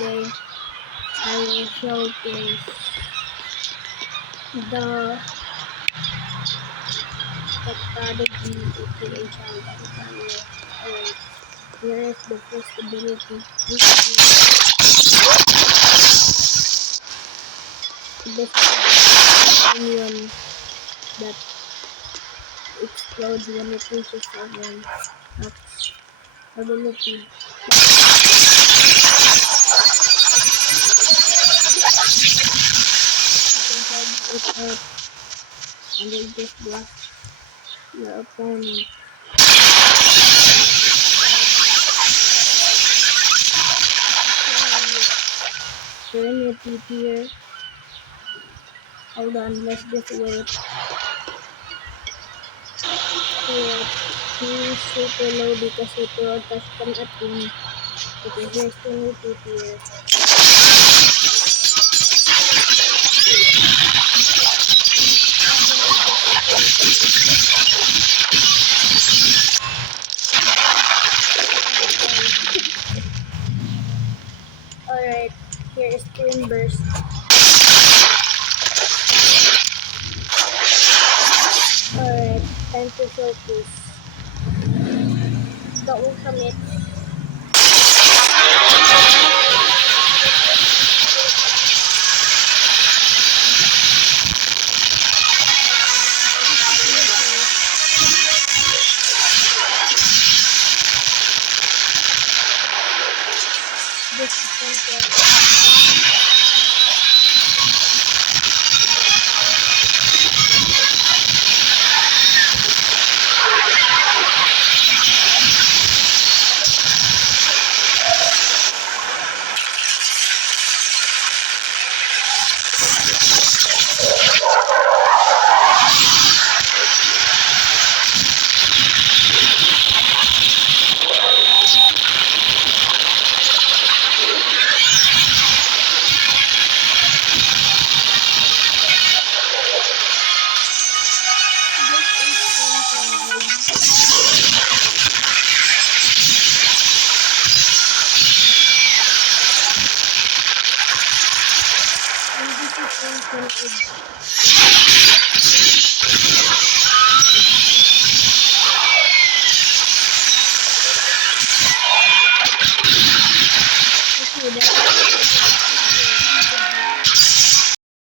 today I will showcase the technology aka Shanghai Tower. Alright, here is the first ability. This is the minion that explodes when it reaches 7 max ability. You can target it and then just blast your opponent. Serenity here. Hold on, let's just wait. Here, he's super low because it will touch them at him. Okay, here's Serenity here. Alright, here is Twin Burst. Alright, time to showcase the ultimate. This is